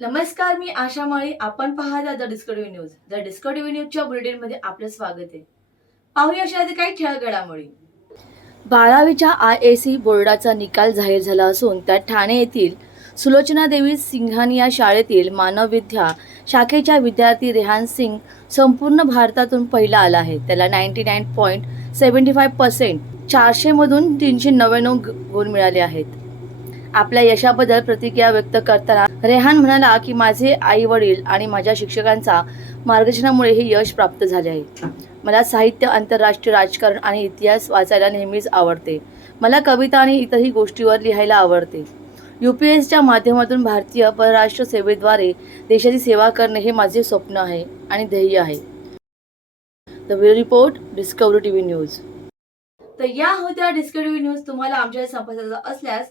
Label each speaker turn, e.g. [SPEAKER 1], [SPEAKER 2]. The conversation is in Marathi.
[SPEAKER 1] नमस्कार मी आशा माळी. आपण पाहता the Discovery news. The Discovery न्यूजच्या बुलेटिनमध्ये आपलं स्वागत आहे. पाहूया अशा आधी काही ठळक घडामोडी बारावीच्या आय ए सी बोर्डाचा निकाल जाहीर झाला असून त्यात ठाणे येथील सुलोचना देवी सिंघानिया शाळेतील मानवविद्या शाखेच्या विद्यार्थी रेहान सिंग संपूर्ण भारतातून पहिला आला आहे. त्याला ninety nine point seventy five percent चारशेमधून तीनशे नव्याण्णव गुण मिळाले आहेत. आपल्या यशाबद्दल प्रतिक्रिया व्यक्त करताना रेहान म्हणाला की माझे आई वडील आणि माझ्या शिक्षकांचा मार्गदर्शनामुळे हे यश प्राप्त झाले आहे. मला साहित्य आंतरराष्ट्रीय राजकारण आणि इतिहास वाचायला नेहमीच आवडते. मला कविता आणि इतरही गोष्टीवर लिहायला आवडते. यू पी एसच्या माध्यमातून भारतीय परराष्ट्र सेवेद्वारे देशाची सेवा करणे हे माझे स्वप्न आहे आणि ध्येय आहे. The bureau report Discovery T V news तर या होत्या डिस्कवरी न्यूज तुम्हाला आमच्या संपर्काचा असल्यास